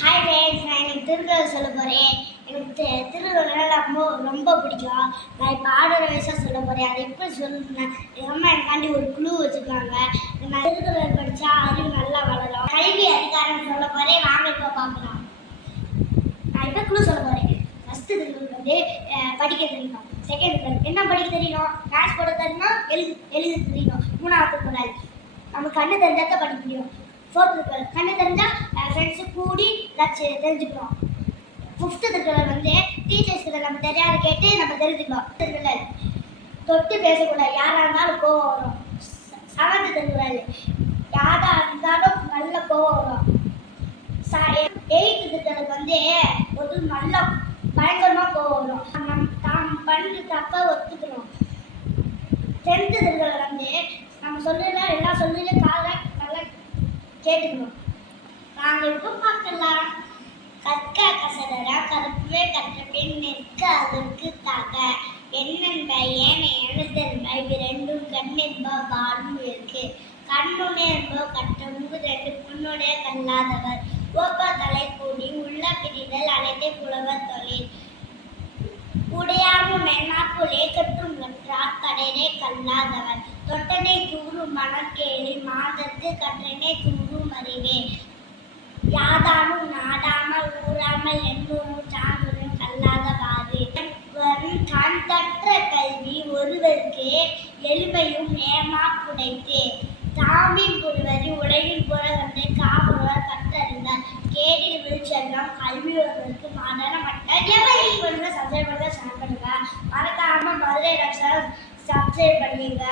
Hi friends, நான் எனக்கு திருக்குறள் சொல்ல போகிறேன். எனக்கு திருக்குறள் ரொம்ப பிடிக்கும். நான் இப்போ ஆர்டர் வைஸாக சொல்ல போகிறேன். அதை எப்படி சொல்லுறேன், எங்கள் அம்மா எனக்காண்டி ஒரு குழு வச்சுருக்காங்க. நான் திருக்குறள் படித்தா அறிவு நல்லா வளரும். கல்வி அதிகாரம் சொல்ல போகிறேன், வாங்க இப்போ பார்க்கலாம். நான் இப்போ குழு சொல்ல போகிறேன். ஃபஸ்ட்டு திருக்குறள் வந்து படிக்க தெரியணும். செகண்ட் திருக்குறள் என்ன படிக்க தெரியணும், மேட்ச் போட தெரியணும், எழுத தெரியணும். மூணாவது திருக்குறள் நம்ம கண்ணு தெரிஞ்சாக்க படிக்க முடியும். ஃபோர்த் திருக்குறள் கண்ணு தெரிஞ்சால் ஃப்ரெண்ட்ஸு கூடி தெரிஞ்சுக்கிறோம். ஃபிஃப்த்து திருக்குறள் வந்து டீச்சர்ஸ் கிட்ட நம்ம தெரியாத கேட்டு நம்ம தெரிஞ்சுக்கிறோம். திருக்குறள் தொட்டு பேசக்கூடாது, யாராக இருந்தாலும் கோவம் வரும். செவன்த்து திருக்குறள் யாராக இருந்தாலும் நல்ல கோவம் வரும். எயித்து திருக்குறள் வந்து ஒரு நல்ல பயங்கரமாக கோவம் வரும். நாம் பண்ணி தப்பாக ஒத்துக்கிறோம். டென்த்து திருக்குறள் வந்து நம்ம சொல்லுற எல்லா சொல்லிலும் காலை நல்லா கேட்டுக்கணும். நாங்கள் இப்போ பார்க்கலாம். கற்க கசடர கற்பவே கற்றபின் நிற்க அதற்கு தக என்னென்ப ஏனை எழுதென்ப இவ்விரண்டும் கண்ணென்ப பாடும் இருக்கு. கண்ணுனே என்போ கற்றமுகு ரெண்டு புண்ணுடைய கல்லாதவர் ஓப்ப தலை கூடி உள்ள பிரிதல் அனைத்தை புலவர் தொழில் உடையாமும் மென்னாப்புலே கற்றும் கற்றார் கடையே கல்லாதவர் தொட்டனை தூரும் மணக்கேடு மாதத்து கற்றனை தூரும் அறிவே யாதானும் நாடாமல் ஊறாமல் என்னும் சான்றும் கல்லாதவாறு கண் தற்ற கல்வி ஒருவருக்கு எளிமையும் நேமா புடைத்து தாமின் புரிவரி உலகில் புறகண்டை காவலர் கற்றறிந்தார் கேடில் விழுச்செல்லாம் கல்வி ஒருவருக்கு மாதான மக்கள் சப்ஸ்கிரைப் பண்ணுங்க. மறக்காம மதுரை சப்ஸ்கிரைப் பண்ணுங்க.